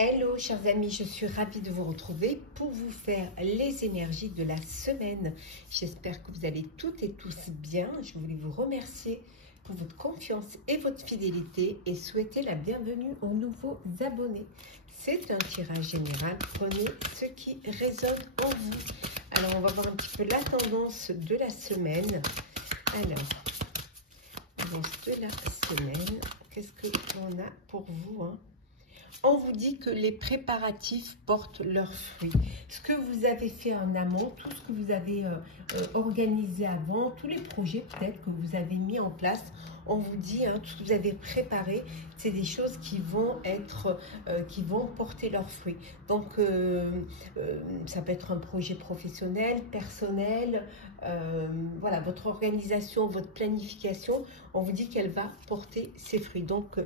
Hello chers amis, je suis ravie de vous retrouver pour vous faire les énergies de la semaine. J'espère que vous allez toutes et tous bien. Je voulais vous remercier pour votre confiance et votre fidélité et souhaiter la bienvenue aux nouveaux abonnés. C'est un tirage général, prenez ce qui résonne en vous. Alors on va voir un petit peu la tendance de la semaine. Alors, tendance de la semaine, qu'est-ce que l'on a pour vous On vous dit que les préparatifs portent leurs fruits. Ce que vous avez fait en amont, tout ce que vous avez organisé avant, tous les projets peut-être que vous avez mis en place, on vous dit, tout ce que vous avez préparé, c'est des choses qui vont être, qui vont porter leurs fruits. Donc, ça peut être un projet professionnel, personnel, voilà, votre organisation, votre planification, on vous dit qu'elle va porter ses fruits. Donc,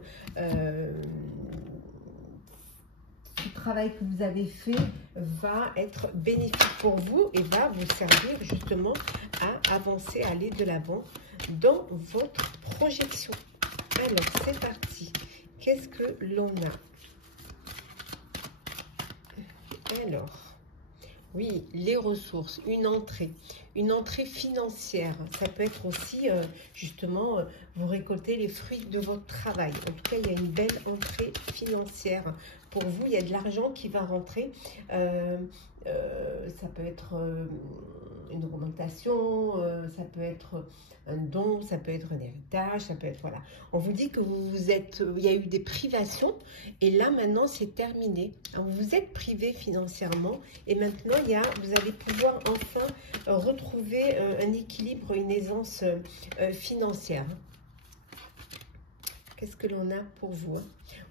le travail que vous avez fait va être bénéfique pour vous et va vous servir justement à avancer, à aller de l'avant dans votre projection. Alors, c'est parti. Qu'est-ce que l'on a? Alors, oui, les ressources, une entrée financière. Ça peut être aussi, justement, vous récoltez les fruits de votre travail. En tout cas, il y a une belle entrée financière. Pour vous, il y a de l'argent qui va rentrer. Ça peut être une augmentation, ça peut être un don, ça peut être un héritage, ça peut être, voilà. On vous dit que il y a eu des privations et là, maintenant, c'est terminé. Alors, vous êtes privé financièrement et maintenant, vous allez pouvoir enfin retrouver un équilibre, une aisance financière. Qu'est-ce que l'on a pour vous?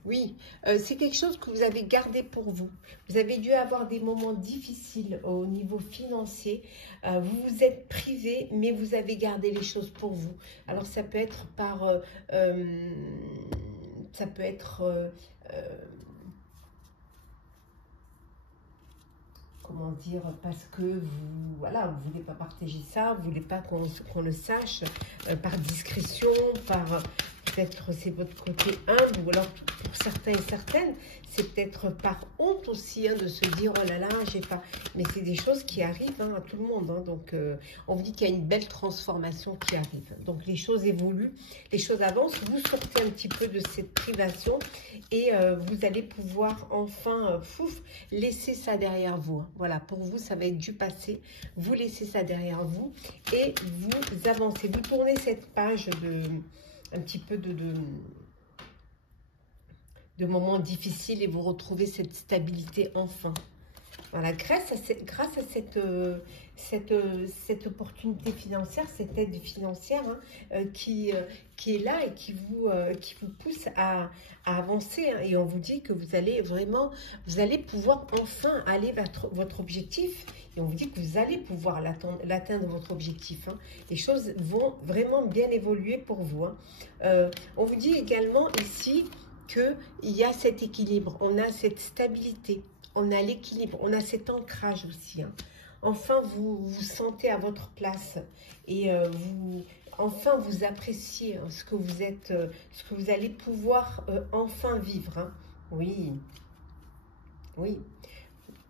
Oui, c'est quelque chose que vous avez gardé pour vous. Vous avez dû avoir des moments difficiles au niveau financier. Vous vous êtes privé, mais vous avez gardé les choses pour vous. Alors, ça peut être par... ça peut être... comment dire, parce que vous, voilà, vous voulez pas partager ça, vous voulez pas qu'on le sache, par discrétion, par... Peut-être c'est votre côté humble, ou alors pour certains et certaines, c'est peut-être par honte aussi de se dire oh là là, j'ai pas. Mais c'est des choses qui arrivent à tout le monde. Donc on vous dit qu'il y a une belle transformation qui arrive. Donc les choses évoluent, les choses avancent. Vous sortez un petit peu de cette privation et vous allez pouvoir enfin laisser ça derrière vous. Voilà, pour vous, ça va être du passé. Vous laissez ça derrière vous et vous avancez. Vous tournez cette page un petit peu de moments difficiles et vous retrouvez cette stabilité enfin. Voilà, grâce à cette opportunité financière, cette aide financière qui est là et qui vous pousse à avancer. Et on vous dit que vous allez pouvoir enfin aller vers votre objectif. Et on vous dit que vous allez pouvoir l'atteindre, votre objectif. Les choses vont vraiment bien évoluer pour vous. On vous dit également ici qu'il y a cet équilibre, on a cette stabilité. On a l'équilibre, on a cet ancrage aussi. Enfin, vous vous sentez à votre place et enfin, vous appréciez ce que vous êtes, ce que vous allez pouvoir enfin vivre. Oui, oui,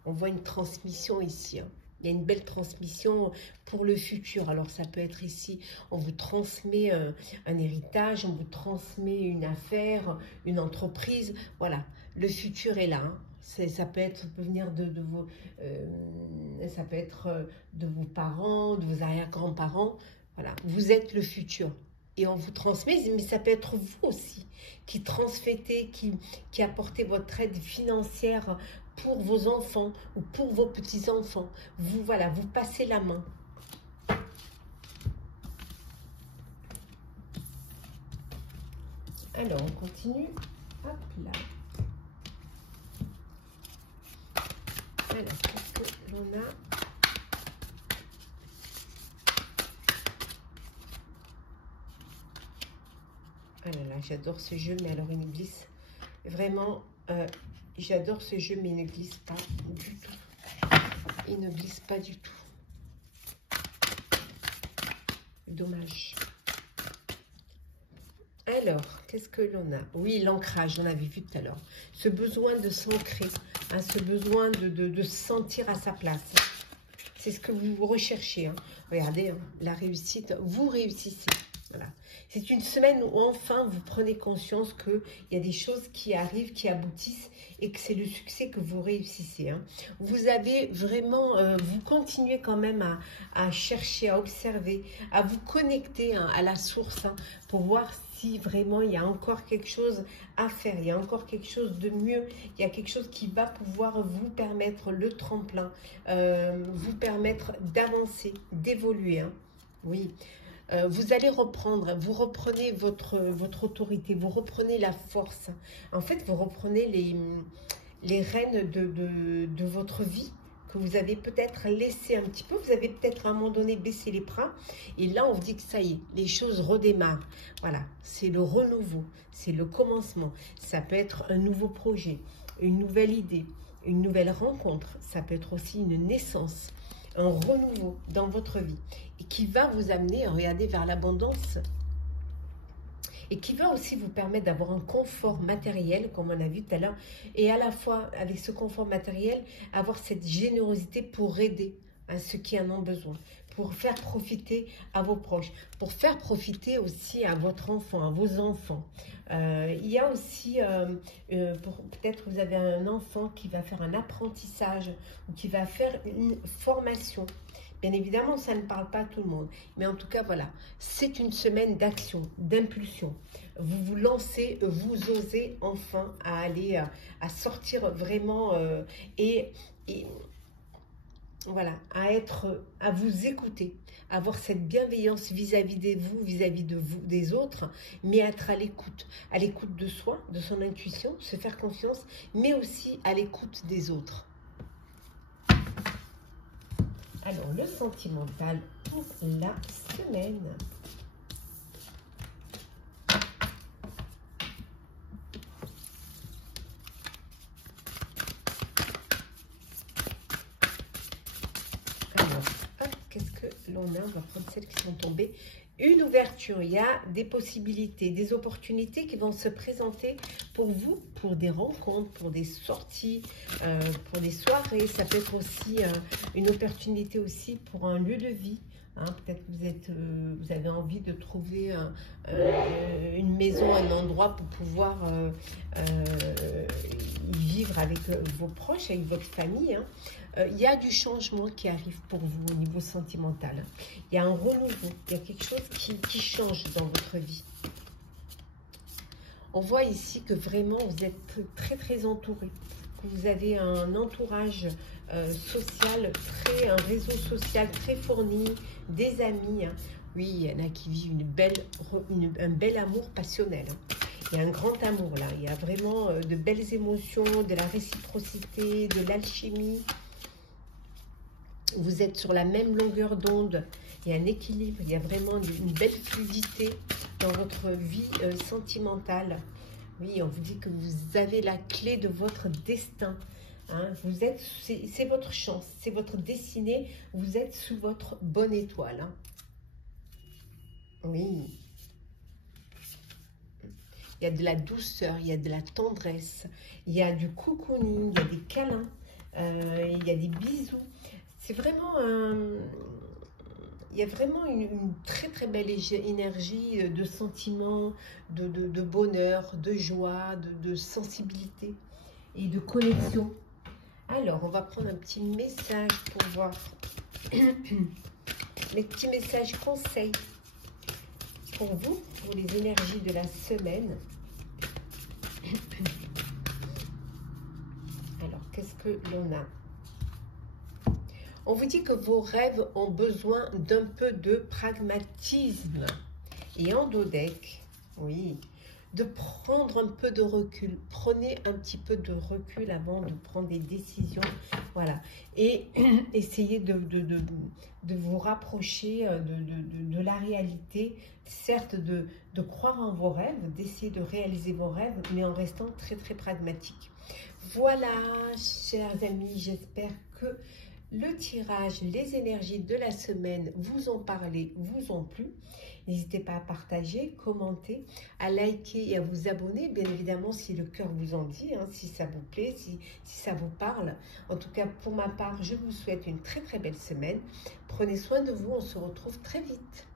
on voit une transmission ici. Il y a une belle transmission pour le futur. Alors, ça peut être ici, on vous transmet un héritage, on vous transmet une affaire, une entreprise. Voilà, le futur est là. Ça peut venir de vos, ça peut être de vos parents, de vos arrière-grands-parents. Voilà, vous êtes le futur. Et on vous transmet, mais ça peut être vous aussi qui transmettez, qui apportez votre aide financière pour vos enfants ou pour vos petits-enfants. Vous, voilà, vous passez la main. Alors, on continue. Hop là. Alors, qu'est-ce que l'on a? Ah là là, j'adore ce jeu, mais alors il ne glisse. Vraiment, j'adore ce jeu, mais il ne glisse pas du tout. Il ne glisse pas du tout. Dommage. Alors, qu'est-ce que l'on a? Oui, l'ancrage, on avait vu tout à l'heure. Ce besoin de s'ancrer, hein, ce besoin de se sentir à sa place. C'est ce que vous recherchez. Hein. Regardez, hein, la réussite, vous réussissez. Voilà. C'est une semaine où enfin vous prenez conscience qu'il y a des choses qui arrivent, qui aboutissent et que c'est le succès que vous réussissez. Hein. Vous avez vraiment, vous continuez quand même à chercher, à observer, à vous connecter hein, à la source hein, pour voir si vraiment il y a encore quelque chose à faire, il y a encore quelque chose de mieux, il y a quelque chose qui va pouvoir vous permettre le tremplin, vous permettre d'avancer, d'évoluer. Hein. Oui. Vous allez reprendre, vous reprenez votre autorité, vous reprenez la force. En fait, vous reprenez les rênes de votre vie que vous avez peut-être laissé un petit peu. Vous avez peut-être à un moment donné baissé les bras. Et là, on vous dit que ça y est, les choses redémarrent. Voilà, c'est le renouveau, c'est le commencement. Ça peut être un nouveau projet, une nouvelle idée, une nouvelle rencontre. Ça peut être aussi une naissance, un renouveau dans votre vie et qui va vous amener à regarder vers l'abondance et qui va aussi vous permettre d'avoir un confort matériel comme on a vu tout à l'heure et à la fois avec ce confort matériel avoir cette générosité pour aider à ceux qui en ont besoin, pour faire profiter à vos proches, pour faire profiter aussi à votre enfant, à vos enfants. Il y a aussi, peut-être vous avez un enfant qui va faire un apprentissage ou qui va faire une formation. Bien évidemment, ça ne parle pas à tout le monde. Mais en tout cas, voilà, c'est une semaine d'action, d'impulsion. Vous vous lancez, vous osez enfin à aller, à sortir vraiment et voilà, à vous écouter, avoir cette bienveillance vis-à-vis de vous, vis-à-vis de vous, des autres, mais être à l'écoute de soi, de son intuition, se faire confiance, mais aussi à l'écoute des autres. Alors, le sentimental pour la semaine. Alors, qu'est-ce que l'on a? On va prendre celles qui sont tombées. Une ouverture, il y a des possibilités, des opportunités qui vont se présenter pour vous, pour des rencontres, pour des sorties, pour des soirées. Ça peut être aussi une opportunité aussi pour un lieu de vie. Hein, peut-être que vous avez envie de trouver une maison, un endroit pour pouvoir y vivre avec vos proches, avec votre famille. Hein. Il y a du changement qui arrive pour vous au niveau sentimental. Il y a un renouveau, il y a quelque chose qui change dans votre vie. On voit ici que vraiment vous êtes très très entouré, que vous avez un entourage social, un réseau social très fourni, des amis. Hein. Oui, il y en a qui vivent un bel amour passionnel. Hein. Il y a un grand amour là, il y a vraiment de belles émotions, de la réciprocité, de l'alchimie. Vous êtes sur la même longueur d'onde, il y a un équilibre, il y a vraiment une belle fluidité dans votre vie sentimentale. Oui, on vous dit que vous avez la clé de votre destin. Hein, c'est votre chance, c'est votre destinée, vous êtes sous votre bonne étoile. Hein. Oui. Il y a de la douceur, il y a de la tendresse, il y a du cocooning, il y a des câlins, il y a des bisous. C'est vraiment il y a vraiment une très très belle énergie de sentiment, de bonheur, de joie, de sensibilité et de connexion. Alors, on va prendre un petit message pour voir les petits messages conseils pour vous, pour les énergies de la semaine. Alors, qu'est-ce que l'on a? On vous dit que vos rêves ont besoin d'un peu de pragmatisme. Et en dos deck, oui, de prendre un peu de recul. Prenez un petit peu de recul avant de prendre des décisions. Voilà. Et essayez de vous rapprocher de la réalité. Certes, de croire en vos rêves, d'essayer de réaliser vos rêves, mais en restant très, très pragmatique. Voilà, chers amis, j'espère que le tirage, les énergies de la semaine vous ont parlé, vous ont plu. N'hésitez pas à partager, commenter, à liker et à vous abonner, bien évidemment, si le cœur vous en dit, hein, si ça vous plaît, si ça vous parle. En tout cas, pour ma part, je vous souhaite une très très belle semaine. Prenez soin de vous, on se retrouve très vite.